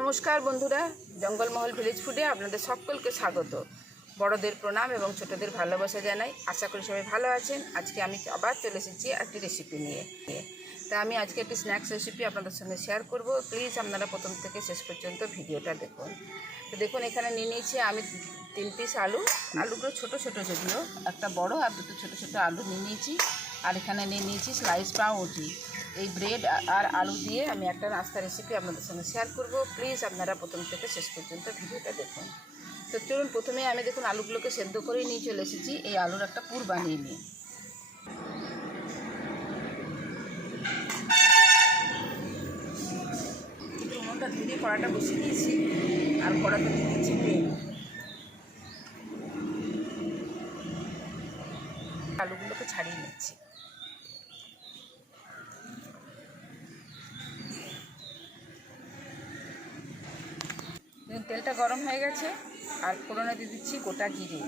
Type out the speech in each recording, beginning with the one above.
নমস্কার বন্ধুরা, জঙ্গলমহল ভিলেজ ফুডে আপনাদের সকলকে স্বাগত। বড়দের প্রণাম এবং ছোটদের ভালোবাসা জানাই। আশা করি সবাই ভালো আছেন। আজকে আমি আবার চলে এসেছি একটি রেসিপি নিয়ে। তা আমি আজকে একটি স্ন্যাক্স রেসিপি আপনাদের সঙ্গে শেয়ার করব। প্লিজ আপনারা প্রথম থেকে শেষ পর্যন্ত ভিডিওটা দেখুন। তো দেখুন, এখানে নিয়ে নিয়েছি আমি 3 পিস আলুগুলো ছোটো ছোটো, যেগুলো একটা বড় আর দুটো ছোটো ছোটো আলু নিয়ে নিয়েছি। আর এখানে নিয়ে নিয়েছি স্লাইস পাউরুটি। এই ব্রেড আর আলু দিয়ে আমি একটা নাস্তা রেসিপি আপনাদের সঙ্গে শেয়ার করব। প্লিজ আপনারা প্রথম থেকে শেষ পর্যন্ত ভিডিওটা দেখুন। তো চলুন, প্রথমে আমি দেখুন আলুগুলোকে সেদ্ধ করেই নিয়ে চলে এসেছি। এই আলুর একটা পুর বানিয়ে নিই। উনুনটা ধীরে কড়াটা বসিয়ে দিয়েছি আর কড়াতে দিয়ে দিচ্ছি তেল। আলুগুলোকে ছাড়িয়ে নিচ্ছি। তেলটা গরম হয়ে গেছে আর ফোড়নে দিয়ে দিচ্ছি গোটা জিরে।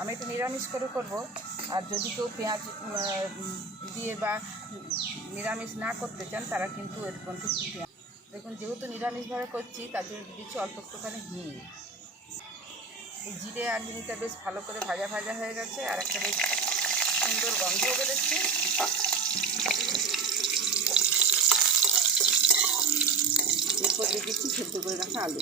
আমি একটু নিরামিষ করে করব, আর যদি কেউ পেঁয়াজ দিয়ে বা নিরামিষ না করতে চান তারা কিন্তু এরকম একটু পেঁয়াজ দেখুন। যেহেতু নিরামিষভাবে করছি তার জন্য দিয়ে দিচ্ছি অল্প একটুখানি হিং। এই জিরে আর হিংটা বেশ ভালো করে ভাজা ভাজা হয়ে গেছে আর একটা বেশ সুন্দর গন্ধও বেরোচ্ছে। এরপর দিয়ে দিচ্ছি সেদ্ধ করে রাখা আলু।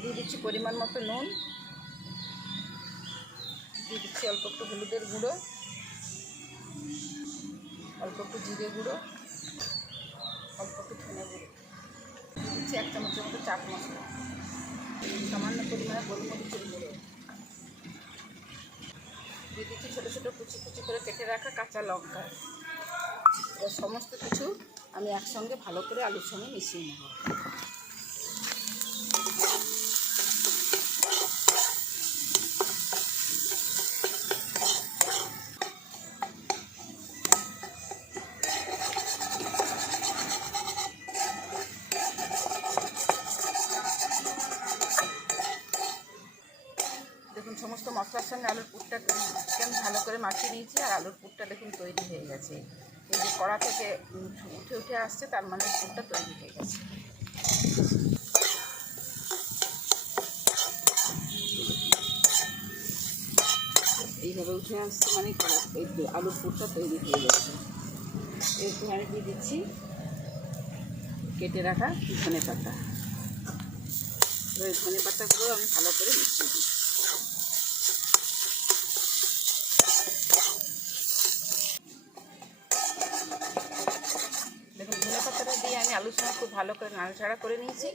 দিয়ে দিচ্ছি পরিমাণ মতো নুন, দিয়ে দিচ্ছি অল্প একটু হলুদের গুঁড়ো, অল্প একটু জিরে গুঁড়ো, অল্প একটু ধনে গুঁড়ো, দিয়ে দিচ্ছি 1 চামচের মতো চাট মশলা, সামান্য পরিমাণে গোলমরিচের গুঁড়ো, দিয়ে দিচ্ছি ছোটো ছোটো কুচি কুচি করে কেটে রাখা কাঁচা লঙ্কা। এবার সমস্ত কিছু আমি একসঙ্গে ভালো করে আলুর সঙ্গে মিশিয়ে নেব। দেখুন, সমস্ত মশলার সঙ্গে আলুর পুরটাকে আমি ভালো করে মাখিয়ে নিয়েছি আর আলুর পুরটা দেখুন তৈরি হয়ে গেছে। এই যে কড়া থেকে উঠে উঠে আসছে, তার মানে পুরটা তৈরি হয়ে গেছে। এইভাবে উঠে আসছে মানে এই আলুর পুরটা তৈরি হয়ে গেছে। এরপর আমি দিয়ে দিচ্ছি কেটে রাখা ধনে পাতা। ওই ধনে পাতাগুলো আমি ভালো করে মিশিয়ে দিই। দেখুন, ধনে পাতাটা দিয়ে আমি আলুর সঙ্গে খুব ভালো করে নাড়াচাড়া করে নিয়েছি।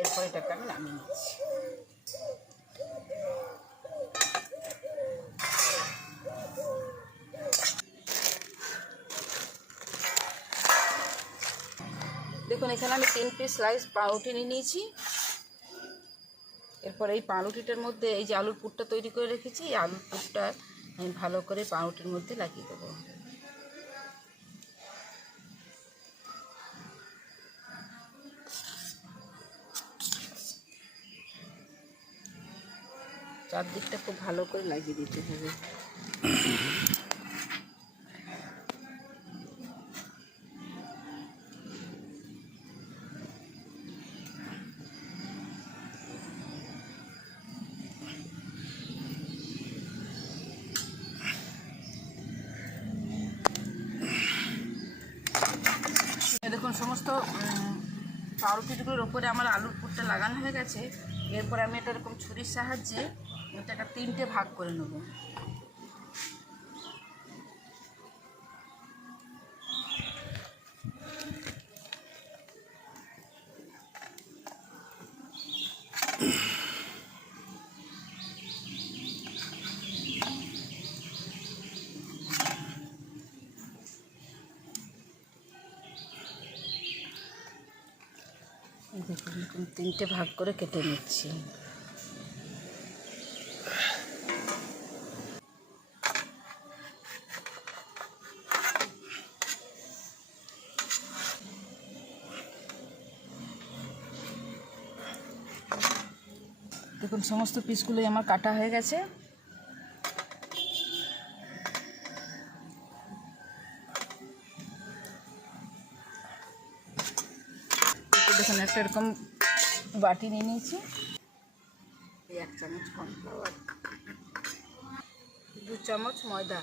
এরপর এটাকে আমি নামিয়ে নিচ্ছি। দেখুন, এখানে আমি 3 পিস স্লাইস পাউরুটি নিয়ে নিয়েছি। এরপর এই পাউরুটিটার মধ্যে এই যে আলুর পুরটা তৈরি করে রেখেছি, এই আলুর পুরটা আমি ভালো করে পাউরুটির মধ্যে লাগিয়ে দেবো। চারদিকটা খুব ভালো করে লাগিয়ে দিতে হবে। দেখুন, সমস্ত পাউরুটিগুলোর ওপরে আমার আলুর পুরটা লাগানো হয়ে গেছে। এরপর আমি এটা এরকম ছুরির সাহায্যে এটাকে 3টে ভাগ করে নেব। দেখুন, 3টে ভাগ করে কেটে নিচ্ছি। দেখুন সমস্ত পিসগুলোই আমার কাটা হয়ে গেছে। দেখুন একটা এরকম বাটি নিয়ে নিয়েছি, 1 চামচ কর্নফ্লাওয়ার, 2 চামচ ময়দা।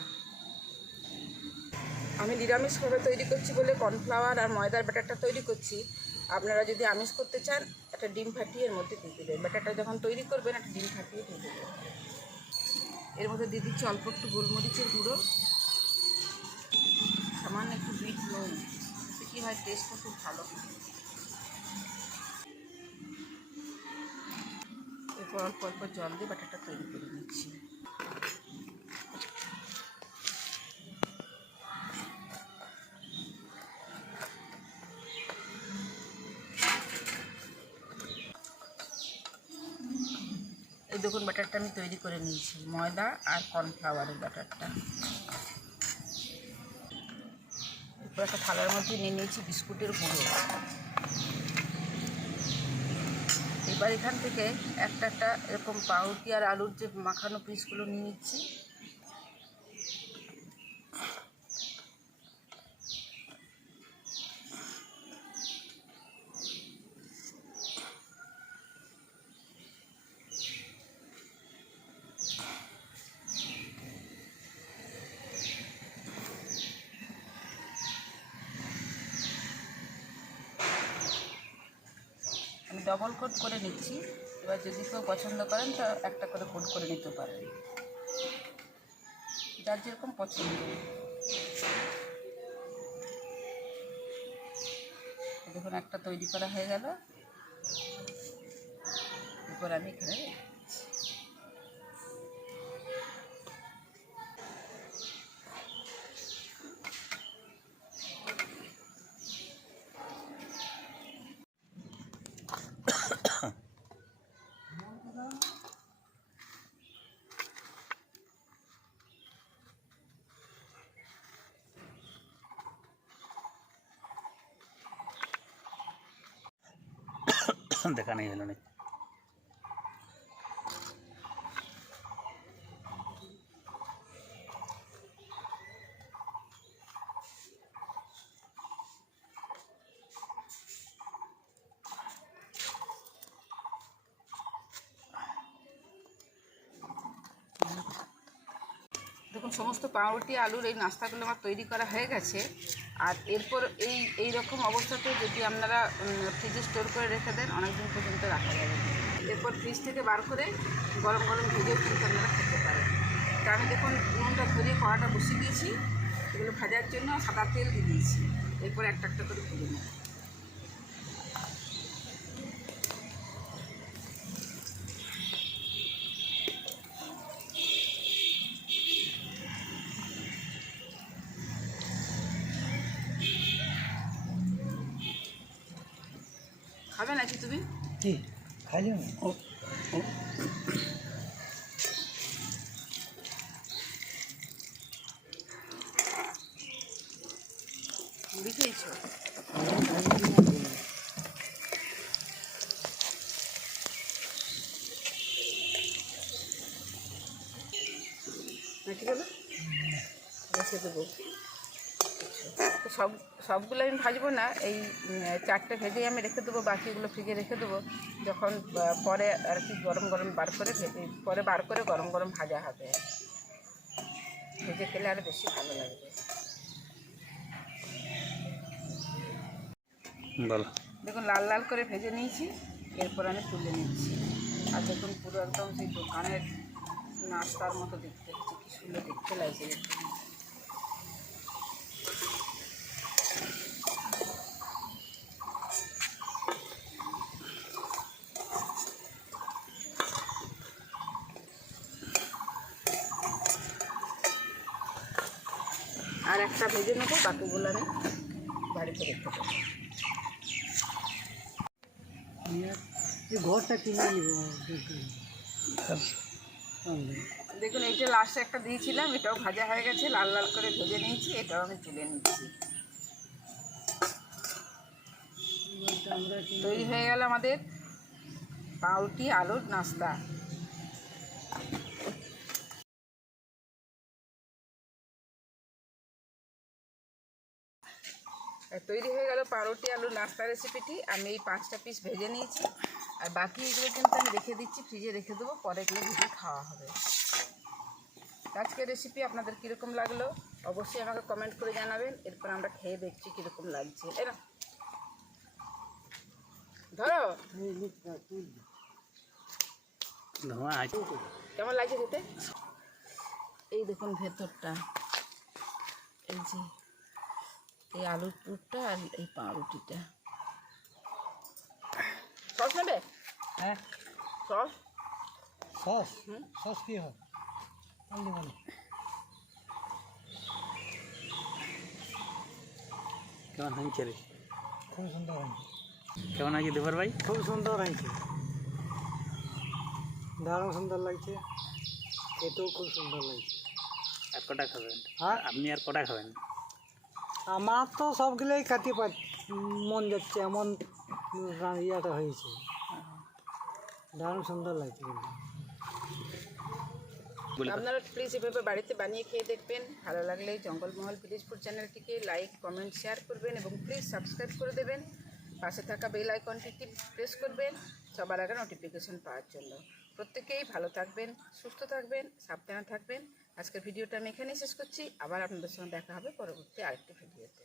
আমি নিরামিষভাবে তৈরি করছি বলে কর্নফ্লাওয়ার আর ময়দার ব্যাটারটা তৈরি করছি। আপনারা যদি আমিষ করতে চান একটা ডিম ফাটিয়ে এর মধ্যে দিয়ে দেবেন। ব্যাটারটা যখন তৈরি করবেন একটা ডিম ফাটিয়ে দিয়ে দেবেন। এর মধ্যে দিয়ে দিচ্ছি অল্প একটু গোলমরিচের গুঁড়ো, সামান্য একটু বিট নুন, কী হয় টেস্টটা খুব ভালো হয়। এরপর অল্প অল্প জল দিয়ে ব্যাটারটা তৈরি করে নিচ্ছি। এই দেখুন ব্যাটারটা আমি তৈরি করে নিয়েছি, ময়দা আর কর্নফ্লাওয়ারের ব্যাটারটা। এরপর একটা থালার মধ্যে নিয়ে নিয়েছি বিস্কুটের গুঁড়ো। এবার এখান থেকে একটা একটা এরকম পাউরুটি আর আলুর যে মাখানো পিসগুলো নিয়ে নিচ্ছি। আমি ডবল কোট করে নিচ্ছি। এবার যদি কেউ পছন্দ করেন তো একটা করে কোট করে নিতে পারেন, যার যেরকম পছন্দ। দেখুন একটা তৈরি করা হয়ে গেল। এরপর আমি এখানে দেখা নেই হলো না। দেখুন সমস্ত পাউরুটি আলুর এই নাস্তাগুলো আমার তৈরি করা হয়ে গেছে। আর এরপর এই রকম অবস্থাতে যদি আপনারা ফ্রিজে স্টোর করে রেখে দেন অনেক দিন পর্যন্ত রাখা যাবে। এরপর ফ্রিজ থেকে বার করে গরম গরম ভেজেও কিন্তু আপনারা খেতে পারেন। তা আমি দেখুন নুনটা ধরিয়ে কড়াটা বসিয়ে দিয়েছি, এগুলো ভাজার জন্য সাদা তেল দিয়ে দিয়েছি। এরপর একটা একটা করে ভেজে নেব। খাবে নাকি তুমি? কি খাইলে মুড়ি খেয়েছো? নাকি বলো রেখে দেবো। তো সবগুলো আমি ভাজবো না, এই 4টে ভেজেই আমি রেখে দেবো, বাকিগুলো ফ্রিজে রেখে দেবো। যখন পরে আর কি গরম গরম বার করে পরে বার করে গরম গরম ভাজা হবে, ভেজে খেলে আরও বেশি ভালো লাগবে। বলো। দেখুন লাল লাল করে ভেজে নিয়েছি, এরপর আমি তুলে নিচ্ছি। আর দেখুন পুরো একদম সেই দোকানের নাস্তার মতো দেখতে হচ্ছে, কি সুন্দর দেখতে লাগছে। আর একটা ভেজে নেবো, বাকিগুলো আমি বাড়িতে রেখে দেবো। ঘরটা কিনে নিব। দেখুন এইটা লাস্টে একটা দিয়েছিলাম, এটাও ভাজা হয়ে গেছে, লাল লাল করে ভেজে নিয়েছি, এটাও আমি তুলে নিচ্ছি। তৈরি হয়ে গেল আমাদের পাউরুটি আলুর নাস্তা। তৈরি হয়ে গেল পাউরুটি আলুর নাস্তা রেসিপিটি। আমি এই 5টা পিস ভেজে নিয়েছি, আর বাকি এগুলো কিন্তু আমি রেখে দিচ্ছি, ফ্রিজে রেখে দেবো, পরে এগুলো ভেজে খাওয়া হবে। আজকের রেসিপি আপনাদের কীরকম লাগলো অবশ্যই আমাকে কমেন্ট করে জানাবেন। এরপর আমরা খেয়ে দেখছি কীরকম লাগছে। এ না ধরো, ধোঁয়া আছে। কেমন লাগছে খেতে? এই দেখুন ভেতরটা, এই যে এই আলুর পুরটা আর এই পাউরুটিটা। সস নেবে? হ্যাঁ সস? সস সস কি হয় আনলি বলে কেমন হয়েছে রে? খুব সুন্দর হয়েছে, কেমন আছে দেবর ভাই? খুব সুন্দর হয়েছে, দারুণ সুন্দর লাগছে, খেতেও খুব সুন্দর লাগছে। আর কটা খাবেন? হ্যাঁ আপনি আর কটা খাবেন? আমার তো সবগুলোই খাতে মন যাচ্ছে, এমন ইয়াটা হয়েছে, দারুণ সুন্দর লাগছে কিন্তু। বলে আপনারা প্লিজ এভাবে বাড়িতে বানিয়ে খেয়ে দেখবেন। ভালো লাগলে জঙ্গলমহল ভিলেজ ফুড চ্যানেলটিকে লাইক, কমেন্ট, শেয়ার করবেন এবং প্লিজ সাবস্ক্রাইব করে দেবেন। পাশে থাকা বেল আইকনটি প্রেস করবেন সবার আগে নোটিফিকেশন পাওয়ার জন্য। প্রত্যেকেই ভালো থাকবেন, সুস্থ থাকবেন, সাবধানে থাকবেন। আজকের ভিডিওটা আমি এখানেই শেষ করছি। আবার আপনাদের সঙ্গে দেখা হবে পরবর্তী আরেকটি ভিডিওতে।